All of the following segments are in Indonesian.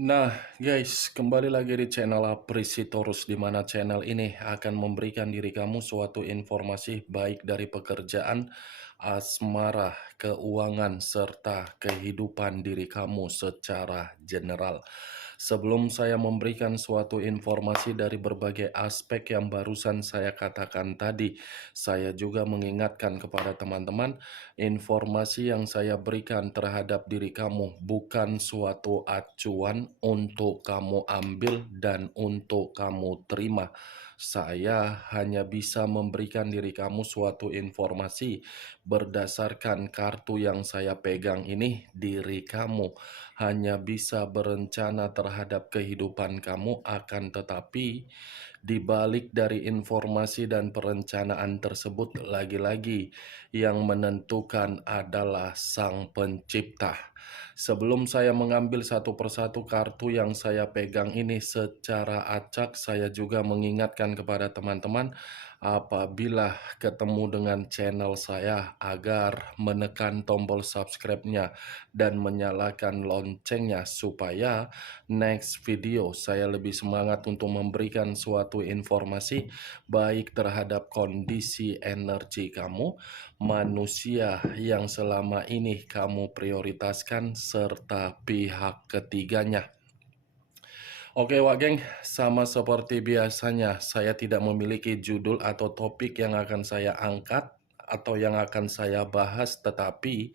Nah, guys, kembali lagi di channel Aprisitorus, di mana channel ini akan memberikan diri kamu suatu informasi baik dari pekerjaan, asmara, keuangan, serta kehidupan diri kamu secara general. Sebelum saya memberikan suatu informasi dari berbagai aspek yang barusan saya katakan tadi, saya juga mengingatkan kepada teman-teman, informasi yang saya berikan terhadap diri kamu bukan suatu acuan untuk kamu ambil dan untuk kamu terima. Saya hanya bisa memberikan diri kamu suatu informasi berdasarkan kartu yang saya pegang ini. Diri kamu hanya bisa berencana terhadap kehidupan kamu, akan tetapi di balik dari informasi dan perencanaan tersebut, lagi-lagi yang menentukan adalah Sang Pencipta. Sebelum saya mengambil satu persatu kartu yang saya pegang ini secara acak, saya juga mengingatkan kepada teman-teman apabila ketemu dengan channel saya agar menekan tombol subscribe-nya dan menyalakan loncengnya supaya next video saya lebih semangat untuk memberikan suatu informasi baik terhadap kondisi energi kamu, manusia yang selama ini kamu prioritaskan, serta pihak ketiganya. Oke Wak Geng, sama seperti biasanya saya tidak memiliki judul atau topik yang akan saya angkat atau yang akan saya bahas, tetapi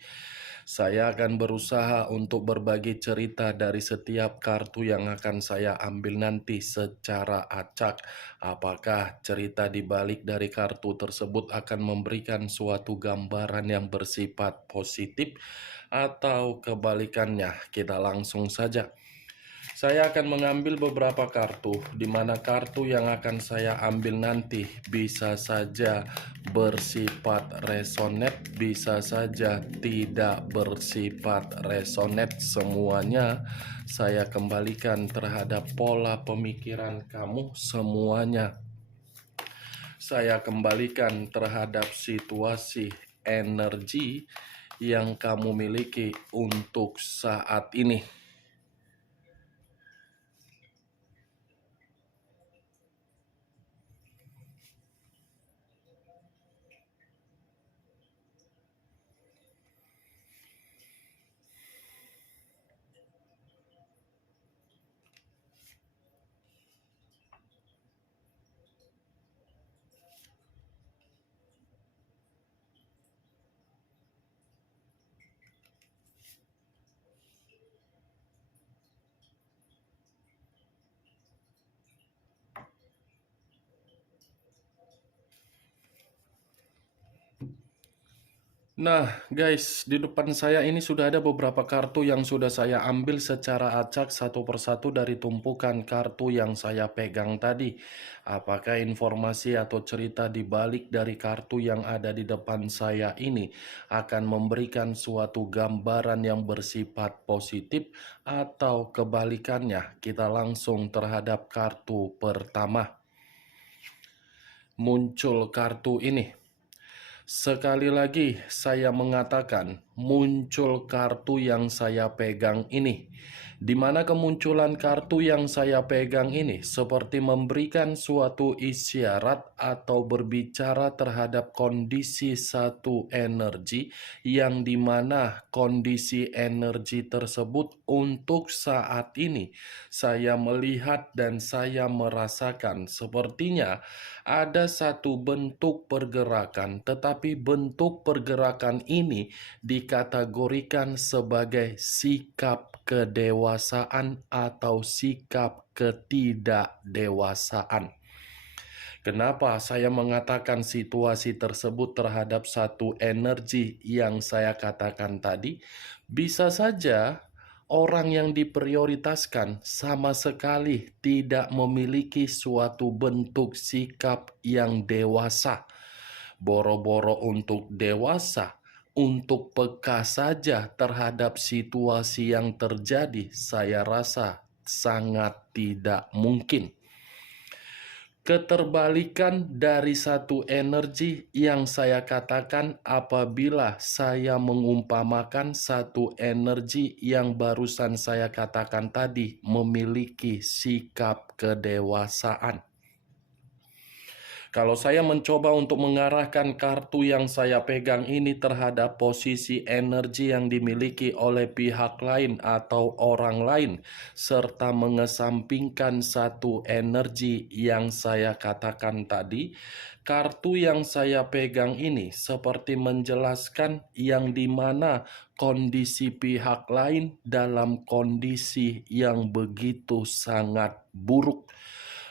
saya akan berusaha untuk berbagi cerita dari setiap kartu yang akan saya ambil nanti secara acak. Apakah cerita di balik dari kartu tersebut akan memberikan suatu gambaran yang bersifat positif atau kebalikannya? Kita langsung saja. Saya akan mengambil beberapa kartu, di mana kartu yang akan saya ambil nanti bisa saja bersifat resonate, bisa saja tidak bersifat resonate. Semuanya saya kembalikan terhadap pola pemikiran kamu, semuanya saya kembalikan terhadap situasi energi yang kamu miliki untuk saat ini. Nah, guys, di depan saya ini sudah ada beberapa kartu yang sudah saya ambil secara acak satu persatu dari tumpukan kartu yang saya pegang tadi. Apakah informasi atau cerita di balik dari kartu yang ada di depan saya ini akan memberikan suatu gambaran yang bersifat positif atau kebalikannya? Kita langsung terhadap kartu pertama. Muncul kartu ini. Sekali lagi saya mengatakan muncul kartu yang saya pegang ini. Di mana kemunculan kartu yang saya pegang ini seperti memberikan suatu isyarat atau berbicara terhadap kondisi satu energi yang dimana kondisi energi tersebut untuk saat ini saya melihat dan saya merasakan sepertinya ada satu bentuk pergerakan, tetapi bentuk pergerakan ini dikategorikan sebagai sikap kedewasaan atau sikap ketidakdewasaan. Kenapa saya mengatakan situasi tersebut terhadap satu energi yang saya katakan tadi? Bisa saja orang yang diprioritaskan sama sekali tidak memiliki suatu bentuk sikap yang dewasa. Boro-boro untuk dewasa, untuk peka saja terhadap situasi yang terjadi, saya rasa sangat tidak mungkin. Keterbalikan dari satu energi yang saya katakan apabila saya mengumpamakan satu energi yang barusan saya katakan tadi memiliki sikap kedewasaan. Kalau saya mencoba untuk mengarahkan kartu yang saya pegang ini terhadap posisi energi yang dimiliki oleh pihak lain atau orang lain, serta mengesampingkan satu energi yang saya katakan tadi, kartu yang saya pegang ini seperti menjelaskan yang dimana kondisi pihak lain dalam kondisi yang begitu sangat buruk.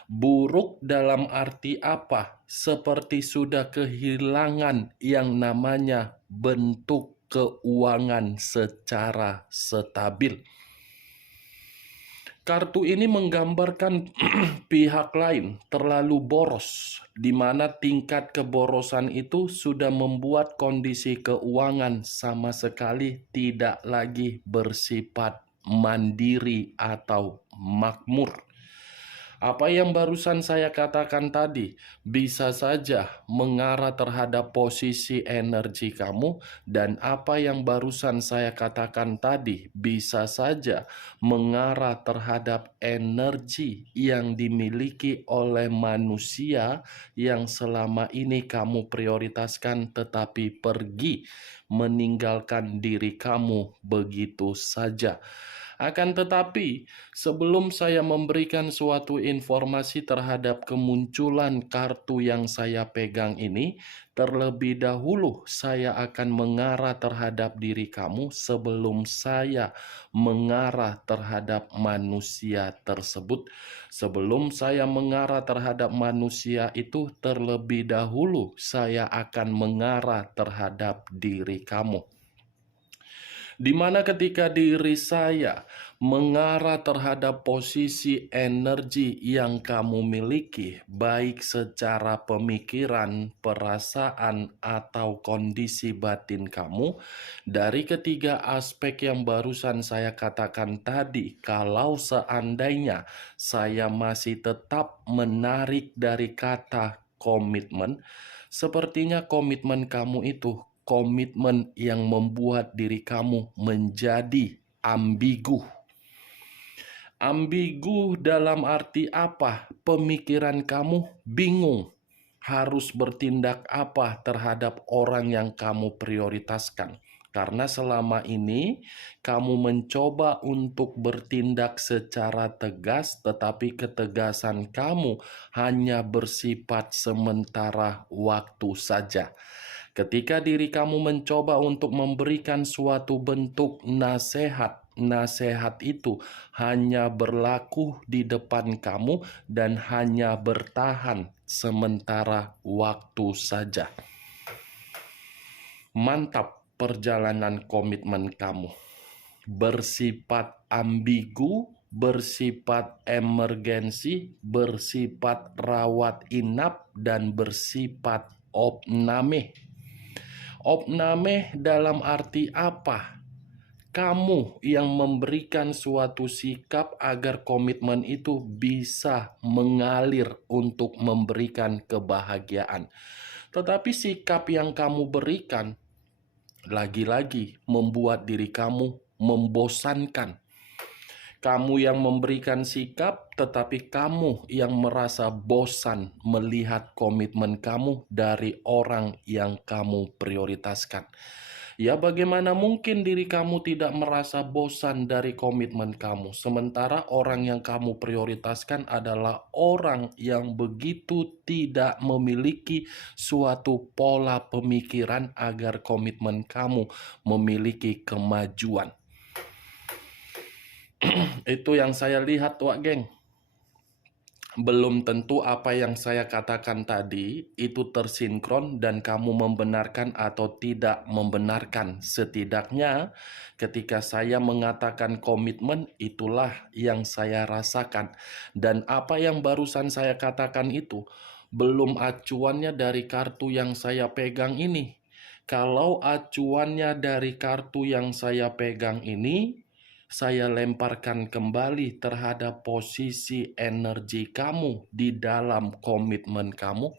Buruk dalam arti apa? Seperti sudah kehilangan yang namanya bentuk keuangan secara stabil. Kartu ini menggambarkan pihak lain terlalu boros, di mana tingkat keborosan itu sudah membuat kondisi keuangan sama sekali tidak lagi bersifat mandiri atau makmur. Apa yang barusan saya katakan tadi bisa saja mengarah terhadap posisi energi kamu, dan apa yang barusan saya katakan tadi bisa saja mengarah terhadap energi yang dimiliki oleh manusia yang selama ini kamu prioritaskan tetapi pergi meninggalkan diri kamu begitu saja. Akan tetapi, sebelum saya memberikan suatu informasi terhadap kemunculan kartu yang saya pegang ini, terlebih dahulu saya akan mengarah terhadap diri kamu sebelum saya mengarah terhadap manusia tersebut. Sebelum saya mengarah terhadap manusia itu, terlebih dahulu saya akan mengarah terhadap diri kamu. Di mana ketika diri saya mengarah terhadap posisi energi yang kamu miliki, baik secara pemikiran, perasaan, atau kondisi batin kamu, dari ketiga aspek yang barusan saya katakan tadi, kalau seandainya saya masih tetap menarik dari kata komitmen, sepertinya komitmen kamu itu komitmen yang membuat diri kamu menjadi ambigu. Ambigu dalam arti apa? Pemikiran kamu bingung harus bertindak apa terhadap orang yang kamu prioritaskan. Karena selama ini kamu mencoba untuk bertindak secara tegas, tetapi ketegasan kamu hanya bersifat sementara waktu saja. Ketika diri kamu mencoba untuk memberikan suatu bentuk nasihat, nasihat itu hanya berlaku di depan kamu dan hanya bertahan sementara waktu saja. Mantap perjalanan komitmen kamu. Bersifat ambigu, bersifat emergensi, bersifat rawat inap, dan bersifat opname. Opname dalam arti apa? Kamu yang memberikan suatu sikap agar komitmen itu bisa mengalir untuk memberikan kebahagiaan. Tetapi sikap yang kamu berikan lagi-lagi membuat diri kamu membosankan. Kamu yang memberikan sikap, tetapi kamu yang merasa bosan melihat komitmen kamu dari orang yang kamu prioritaskan. Ya, bagaimana mungkin diri kamu tidak merasa bosan dari komitmen kamu, sementara orang yang kamu prioritaskan adalah orang yang begitu tidak memiliki suatu pola pemikiran agar komitmen kamu memiliki kemajuan. Itu yang saya lihat, Wak Geng. Belum tentu apa yang saya katakan tadi itu tersinkron dan kamu membenarkan atau tidak membenarkan. Setidaknya ketika saya mengatakan komitmen, itulah yang saya rasakan. Dan apa yang barusan saya katakan itu belum acuannya dari kartu yang saya pegang ini. Kalau acuannya dari kartu yang saya pegang ini, saya lemparkan kembali terhadap posisi energi kamu di dalam komitmen kamu.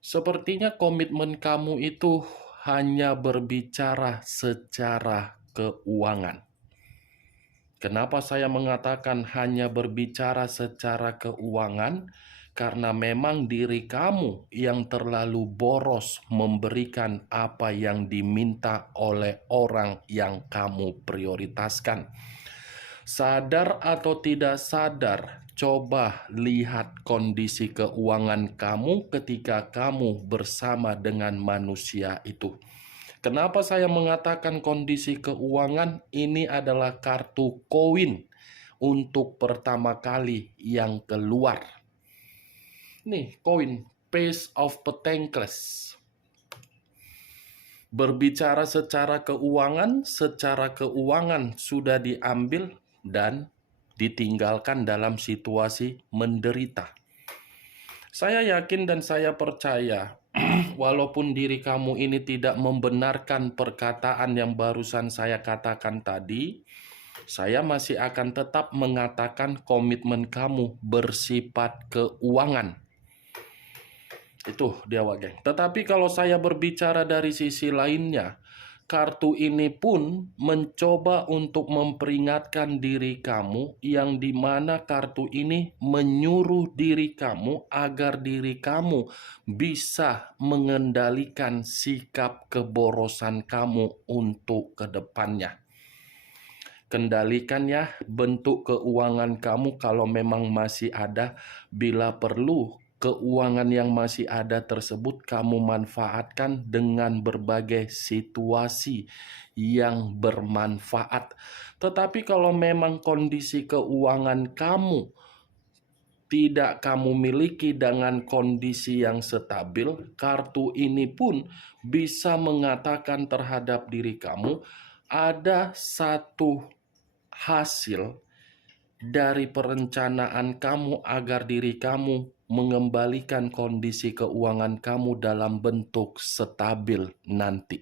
Sepertinya komitmen kamu itu hanya berbicara secara keuangan. Kenapa saya mengatakan hanya berbicara secara keuangan? Karena memang diri kamu yang terlalu boros memberikan apa yang diminta oleh orang yang kamu prioritaskan. Sadar atau tidak sadar, coba lihat kondisi keuangan kamu ketika kamu bersama dengan manusia itu. Kenapa saya mengatakan kondisi keuangan? Ini adalah kartu koin untuk pertama kali yang keluar. Nih, koin Page of Pentacles. Berbicara secara keuangan sudah diambil dan ditinggalkan dalam situasi menderita. Saya yakin dan saya percaya, walaupun diri kamu ini tidak membenarkan perkataan yang barusan saya katakan tadi, saya masih akan tetap mengatakan komitmen kamu bersifat keuangan. Itu dia, geng. Tetapi kalau saya berbicara dari sisi lainnya, kartu ini pun mencoba untuk memperingatkan diri kamu, yang dimana kartu ini menyuruh diri kamu agar diri kamu bisa mengendalikan sikap keborosan kamu untuk kedepannya. Kendalikan ya bentuk keuangan kamu kalau memang masih ada. Bila perlu, keuangan yang masih ada tersebut kamu manfaatkan dengan berbagai situasi yang bermanfaat. Tetapi kalau memang kondisi keuangan kamu tidak kamu miliki dengan kondisi yang stabil, kartu ini pun bisa mengatakan terhadap diri kamu, ada satu hasil dari perencanaan kamu agar diri kamu mengembalikan kondisi keuangan kamu dalam bentuk stabil nanti.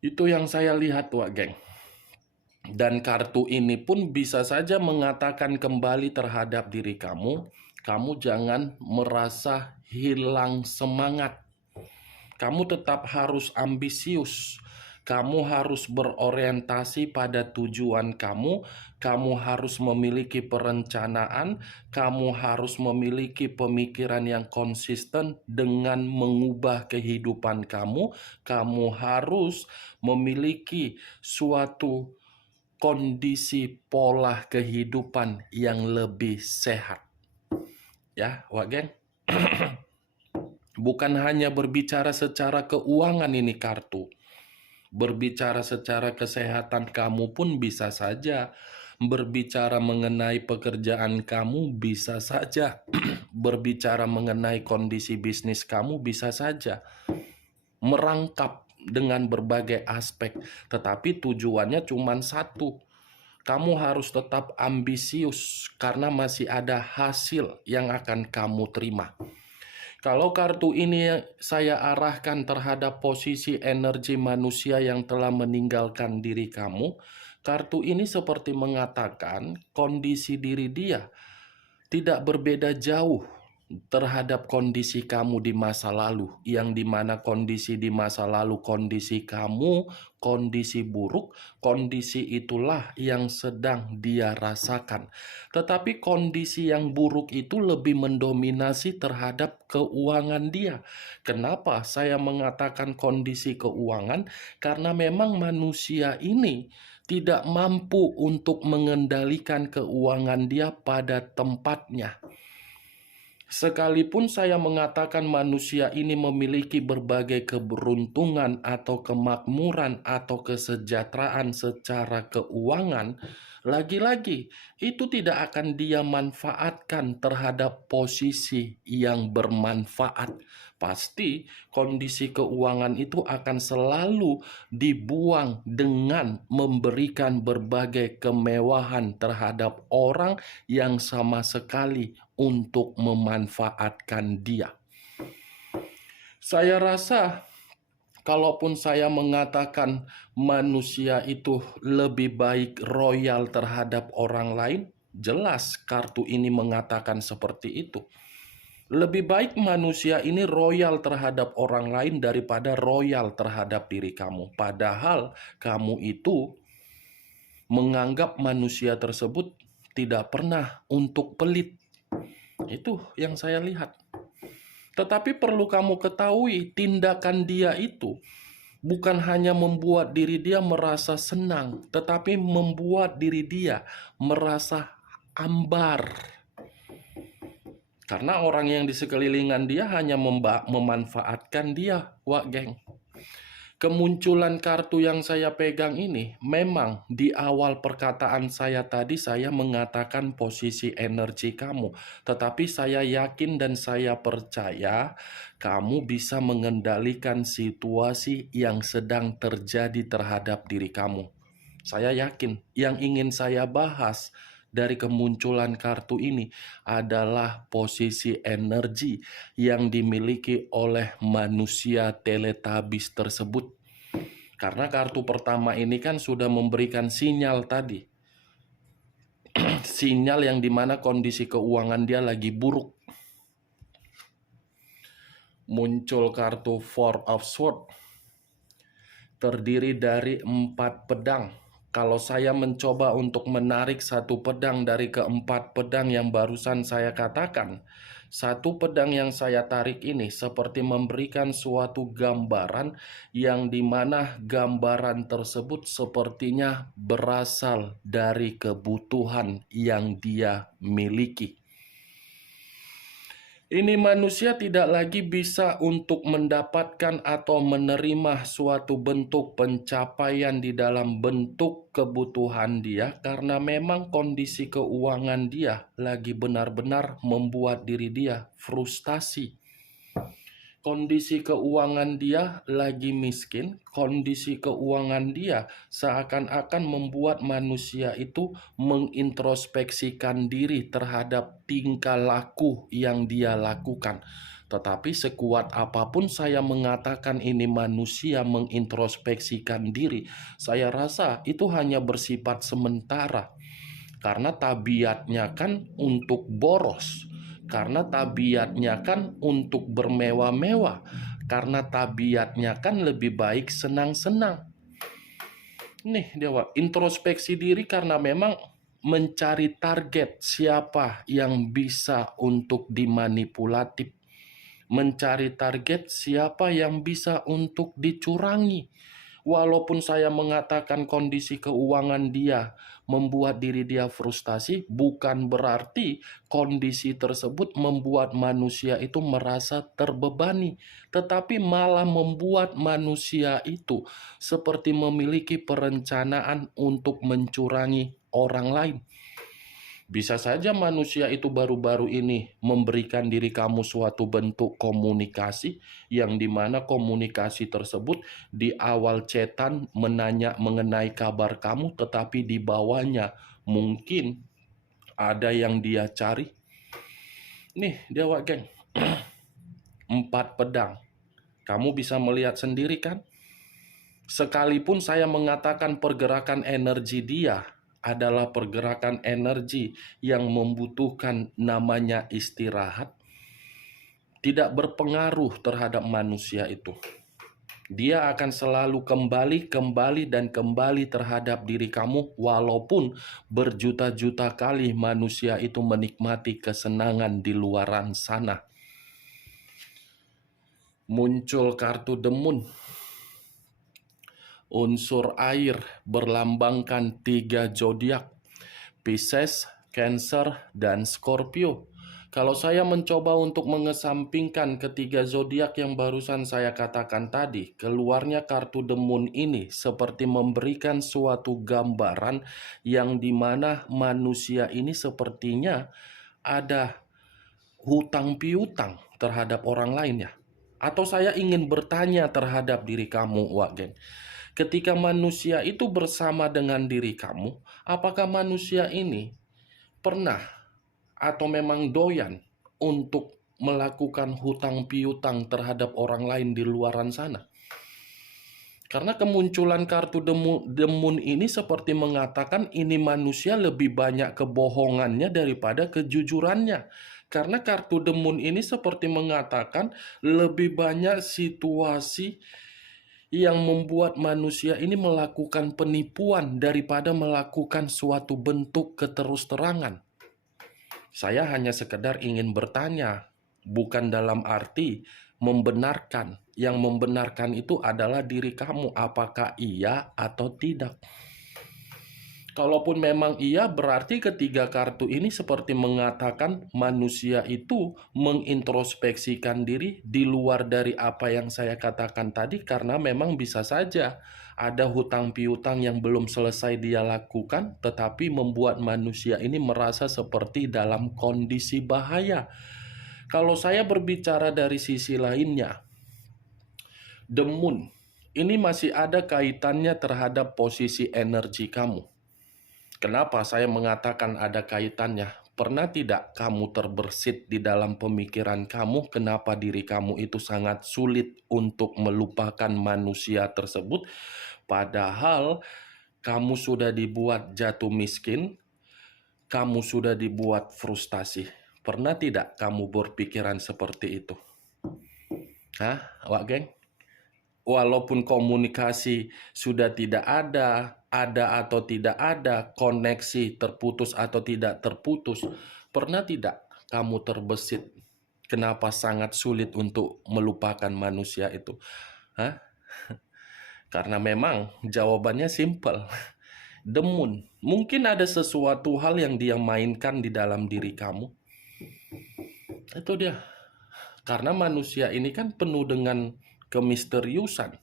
Itu yang saya lihat, geng. Dan kartu ini pun bisa saja mengatakan kembali terhadap diri kamu, kamu jangan merasa hilang semangat. Kamu tetap harus ambisius. Kamu harus berorientasi pada tujuan kamu. Kamu harus memiliki perencanaan. Kamu harus memiliki pemikiran yang konsisten dengan mengubah kehidupan kamu. Kamu harus memiliki suatu kondisi pola kehidupan yang lebih sehat. Ya, geng. Bukan hanya berbicara secara keuangan ini kartu. Berbicara secara kesehatan kamu pun bisa saja. Berbicara mengenai pekerjaan kamu bisa saja. Berbicara mengenai kondisi bisnis kamu bisa saja. Merangkap dengan berbagai aspek. Tetapi tujuannya cuma satu. Kamu harus tetap ambisius karena masih ada hasil yang akan kamu terima. Kalau kartu ini saya arahkan terhadap posisi energi manusia yang telah meninggalkan diri kamu, kartu ini seperti mengatakan kondisi diri dia tidak berbeda jauh terhadap kondisi kamu di masa lalu, yang dimana kondisi di masa lalu, kondisi kamu, kondisi buruk, kondisi itulah yang sedang dia rasakan. Tetapi kondisi yang buruk itu lebih mendominasi terhadap keuangan dia. Kenapa saya mengatakan kondisi keuangan? Karena memang manusia ini tidak mampu untuk mengendalikan keuangan dia pada tempatnya. Sekalipun saya mengatakan manusia ini memiliki berbagai keberuntungan atau kemakmuran atau kesejahteraan secara keuangan, lagi-lagi itu tidak akan dia manfaatkan terhadap posisi yang bermanfaat. Pasti kondisi keuangan itu akan selalu dibuang dengan memberikan berbagai kemewahan terhadap orang yang sama sekali untuk memanfaatkan dia. Saya rasa Kalaupun saya mengatakan manusia itu lebih baik royal terhadap orang lain, jelas kartu ini mengatakan seperti itu. Lebih baik manusia ini royal terhadap orang lain daripada royal terhadap diri kamu. Padahal kamu itu menganggap manusia tersebut tidak pernah untuk pelit. Itu yang saya lihat. Tetapi perlu kamu ketahui, tindakan dia itu bukan hanya membuat diri dia merasa senang, tetapi membuat diri dia merasa ambar. Karena orang yang di sekelilingan dia hanya memanfaatkan dia, wak geng. Kemunculan kartu yang saya pegang ini, memang di awal perkataan saya tadi saya mengatakan posisi energi kamu. Tetapi saya yakin dan saya percaya kamu bisa mengendalikan situasi yang sedang terjadi terhadap diri kamu. Saya yakin yang ingin saya bahas dari kemunculan kartu ini adalah posisi energi yang dimiliki oleh manusia teletabis tersebut. Karena kartu pertama ini kan sudah memberikan sinyal tadi. Sinyal yang dimana kondisi keuangan dia lagi buruk. Muncul kartu Four of Swords. Terdiri dari 4 pedang. Kalau saya mencoba untuk menarik satu pedang dari keempat pedang yang barusan saya katakan, satu pedang yang saya tarik ini seperti memberikan suatu gambaran yang dimana gambaran tersebut sepertinya berasal dari kebutuhan yang dia miliki. Ini manusia tidak lagi bisa untuk mendapatkan atau menerima suatu bentuk pencapaian di dalam bentuk kebutuhan dia karena memang kondisi keuangan dia lagi benar-benar membuat diri dia frustasi. Kondisi keuangan dia lagi miskin, kondisi keuangan dia seakan-akan membuat manusia itu mengintrospeksikan diri terhadap tingkah laku yang dia lakukan. Tetapi sekuat apapun saya mengatakan ini manusia mengintrospeksikan diri, saya rasa itu hanya bersifat sementara. Karena tabiatnya kan untuk boros. Karena tabiatnya kan untuk bermewah-mewah. Karena tabiatnya kan lebih baik senang-senang. Nih dewa, introspeksi diri karena memang mencari target siapa yang bisa untuk dimanipulatif. Mencari target siapa yang bisa untuk dicurangi. Walaupun saya mengatakan kondisi keuangan dia membuat diri dia frustasi, bukan berarti kondisi tersebut membuat manusia itu merasa terbebani, tetapi malah membuat manusia itu seperti memiliki perencanaan untuk mencurangi orang lain. Bisa saja manusia itu baru-baru ini memberikan diri kamu suatu bentuk komunikasi yang dimana komunikasi tersebut di awal chatan menanya mengenai kabar kamu, tetapi di bawahnya mungkin ada yang dia cari. Nih dewa geng, 4 pedang. Kamu bisa melihat sendiri kan? Sekalipun saya mengatakan pergerakan energi dia adalah pergerakan energi yang membutuhkan namanya istirahat, tidak berpengaruh terhadap manusia itu. Dia akan selalu kembali dan kembali terhadap diri kamu walaupun berjuta-juta kali manusia itu menikmati kesenangan di luaran sana. Muncul kartu The Moon. Unsur air berlambangkan 3 zodiak, Pisces, Cancer, dan Scorpio. Kalau saya mencoba untuk mengesampingkan ketiga zodiak yang barusan saya katakan tadi, keluarnya kartu The Moon ini seperti memberikan suatu gambaran yang dimana manusia ini sepertinya ada hutang piutang terhadap orang lainnya. Atau saya ingin bertanya terhadap diri kamu, Wak Geng. Ketika manusia itu bersama dengan diri kamu, apakah manusia ini pernah atau memang doyan untuk melakukan hutang piutang terhadap orang lain di luaran sana? Karena kemunculan kartu demun ini seperti mengatakan ini manusia lebih banyak kebohongannya daripada kejujurannya. Karena kartu demun ini seperti mengatakan lebih banyak situasi yang membuat manusia ini melakukan penipuan daripada melakukan suatu bentuk keterus-terangan. Saya hanya sekedar ingin bertanya, bukan dalam arti membenarkan. Yang membenarkan itu adalah diri kamu, apakah iya atau tidak. Kalaupun memang iya, berarti ketiga kartu ini seperti mengatakan manusia itu mengintrospeksikan diri di luar dari apa yang saya katakan tadi, karena memang bisa saja ada hutang piutang yang belum selesai dia lakukan, tetapi membuat manusia ini merasa seperti dalam kondisi bahaya. Kalau saya berbicara dari sisi lainnya, The Moon ini masih ada kaitannya terhadap posisi energi kamu. Kenapa saya mengatakan ada kaitannya? Pernah tidak kamu terbersit di dalam pemikiran kamu kenapa diri kamu itu sangat sulit untuk melupakan manusia tersebut? Padahal kamu sudah dibuat jatuh miskin, kamu sudah dibuat frustasi. Pernah tidak kamu berpikiran seperti itu? Hah, Wak Geng? Walaupun komunikasi sudah tidak ada atau tidak ada, koneksi terputus atau tidak terputus, pernah tidak kamu terbesit kenapa sangat sulit untuk melupakan manusia itu? Hah? Karena memang jawabannya simpel. Demun, mungkin ada sesuatu hal yang dia mainkan di dalam diri kamu. Itu dia. Karena manusia ini kan penuh dengan kemisteriusan.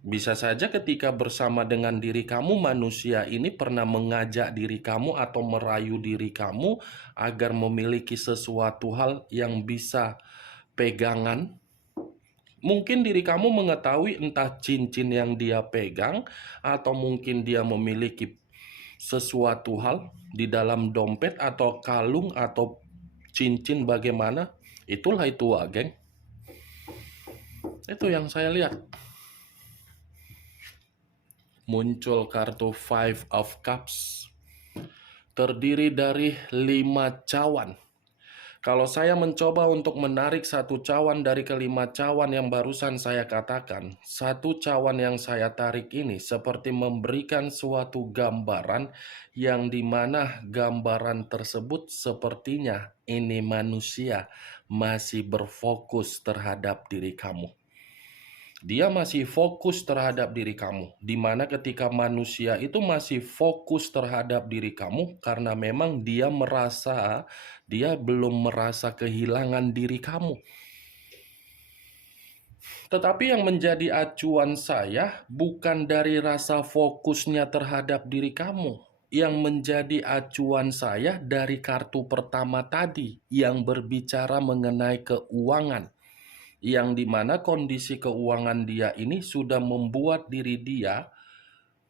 Bisa saja ketika bersama dengan diri kamu, manusia ini pernah mengajak diri kamu atau merayu diri kamu agar memiliki sesuatu hal yang bisa pegangan. Mungkin diri kamu mengetahui entah cincin yang dia pegang, atau mungkin dia memiliki sesuatu hal di dalam dompet atau kalung atau cincin bagaimana. Itulah itu, geng. Itu yang saya lihat. Muncul kartu Five of Cups. Terdiri dari 5 cawan. Kalau saya mencoba untuk menarik satu cawan dari kelima cawan yang barusan saya katakan, satu cawan yang saya tarik ini seperti memberikan suatu gambaran yang dimana gambaran tersebut sepertinya ini manusia masih berfokus terhadap diri kamu. Dia masih fokus terhadap diri kamu, di mana ketika manusia itu masih fokus terhadap diri kamu, karena memang dia merasa dia belum merasa kehilangan diri kamu. Tetapi yang menjadi acuan saya bukan dari rasa fokusnya terhadap diri kamu. Yang menjadi acuan saya dari kartu pertama tadi yang berbicara mengenai keuangan, yang dimana kondisi keuangan dia ini sudah membuat diri dia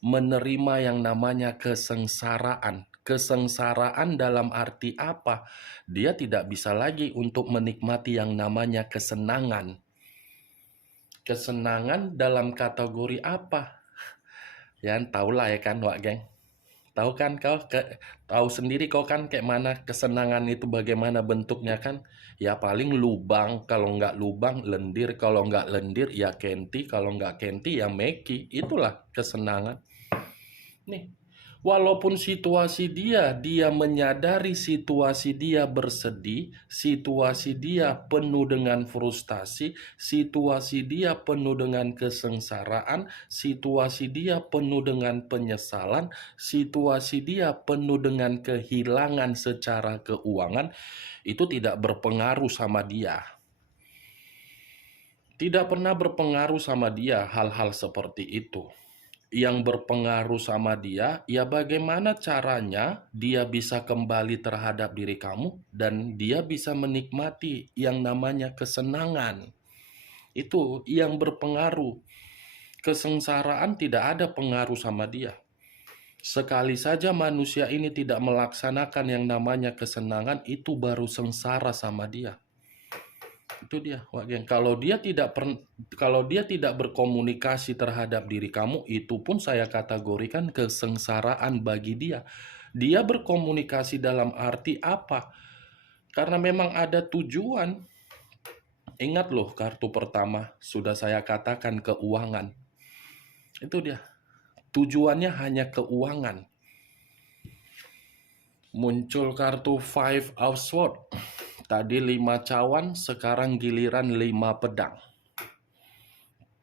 menerima yang namanya kesengsaraan. Kesengsaraan dalam arti apa? Dia tidak bisa lagi untuk menikmati yang namanya kesenangan. Kesenangan dalam kategori apa? Ya, tahulah ya kan, Wak Geng. Tahu kan kau, tahu sendiri kau kan kayak mana kesenangan itu bagaimana bentuknya kan? Ya paling lubang, kalau nggak lubang lendir, kalau nggak lendir ya kenti, kalau nggak kenti ya meki. Itulah kesenangan. Nih, walaupun situasi dia menyadari situasi dia bersedih, situasi dia penuh dengan frustasi, situasi dia penuh dengan kesengsaraan, situasi dia penuh dengan penyesalan, situasi dia penuh dengan kehilangan secara keuangan, itu tidak berpengaruh sama dia. Tidak pernah berpengaruh sama dia hal-hal seperti itu. Yang berpengaruh sama dia, ya bagaimana caranya dia bisa kembali terhadap diri kamu dan dia bisa menikmati yang namanya kesenangan. Itu yang berpengaruh. Kesengsaraan tidak ada pengaruh sama dia. Sekali saja manusia ini tidak melaksanakan yang namanya kesenangan, itu baru sengsara sama dia. Itu dia, Wak Geng. Kalau dia tidak berkomunikasi terhadap diri kamu, itu pun saya kategorikan kesengsaraan bagi dia. Dia berkomunikasi dalam arti apa? Karena memang ada tujuan. Ingat loh, kartu pertama sudah saya katakan keuangan. Itu dia. Tujuannya hanya keuangan. Muncul kartu Five of Swords. Tadi 5 cawan, sekarang giliran 5 pedang.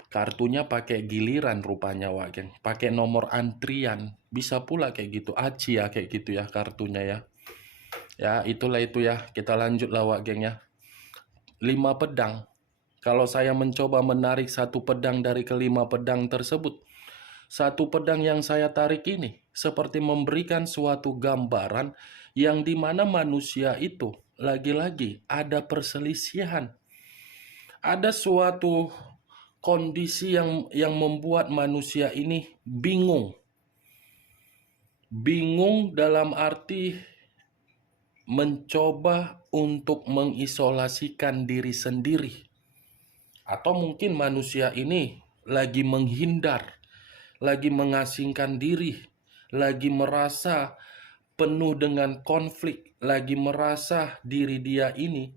Kartunya pakai giliran rupanya, Wak Geng. Pakai nomor antrian. Bisa pula kayak gitu. Aci ya kayak gitu ya kartunya ya. Ya, itulah itu ya. Kita lanjut lah, Wak Geng ya. 5 pedang. Kalau saya mencoba menarik satu pedang dari kelima pedang tersebut, satu pedang yang saya tarik ini seperti memberikan suatu gambaran yang dimana manusia itu lagi-lagi ada perselisihan. Ada suatu kondisi yang membuat manusia ini bingung. Bingung dalam arti mencoba untuk mengisolasikan diri sendiri. Atau mungkin manusia ini lagi menghindar, lagi mengasingkan diri, lagi merasa penuh dengan konflik, lagi merasa diri dia ini,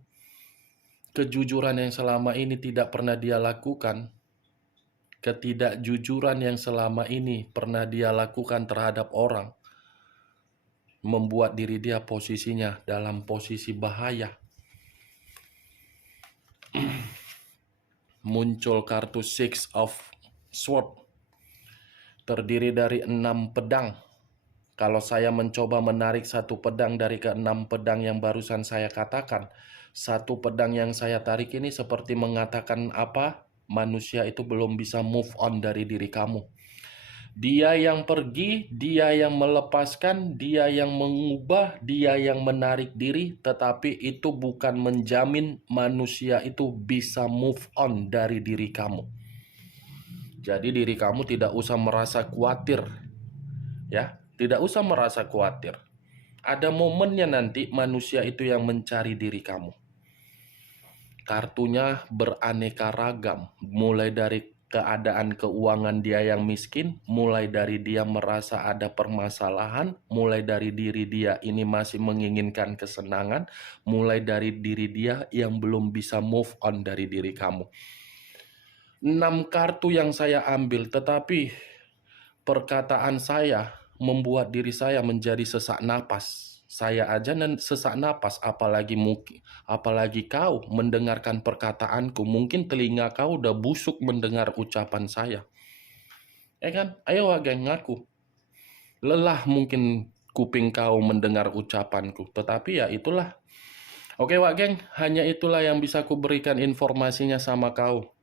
kejujuran yang selama ini tidak pernah dia lakukan, ketidakjujuran yang selama ini pernah dia lakukan terhadap orang, membuat diri dia posisinya dalam posisi bahaya. Muncul kartu Six of Swords, terdiri dari 6 pedang. Kalau saya mencoba menarik satu pedang dari ke-6 pedang yang barusan saya katakan, satu pedang yang saya tarik ini seperti mengatakan apa? Manusia itu belum bisa move on dari diri kamu. Dia yang pergi, dia yang melepaskan, dia yang mengubah, dia yang menarik diri, tetapi itu bukan menjamin manusia itu bisa move on dari diri kamu. Jadi diri kamu tidak usah merasa khawatir, ya, tidak usah merasa khawatir. Ada momennya nanti manusia itu yang mencari diri kamu. Kartunya beraneka ragam, mulai dari keadaan keuangan dia yang miskin, mulai dari dia merasa ada permasalahan, mulai dari diri dia ini masih menginginkan kesenangan, mulai dari diri dia yang belum bisa move on dari diri kamu. 6 kartu yang saya ambil, tetapi perkataan saya membuat diri saya menjadi sesak napas. Saya aja sesak napas, apalagi kau mendengarkan perkataanku. Mungkin telinga kau udah busuk mendengar ucapan saya. Ya kan? Ayo Wak Geng, ngaku. Lelah mungkin kuping kau mendengar ucapanku. Tetapi ya itulah. Oke Wak Geng, hanya itulah yang bisa kuberikan informasinya sama kau.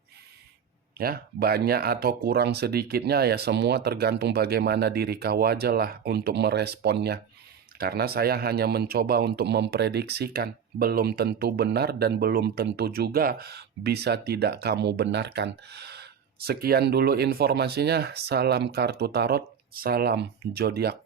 Ya, banyak atau kurang sedikitnya ya semua tergantung bagaimana diri kau aja lah untuk meresponnya. Karena saya hanya mencoba untuk memprediksikan, belum tentu benar dan belum tentu juga bisa tidak kamu benarkan. Sekian dulu informasinya, salam kartu tarot, salam zodiak.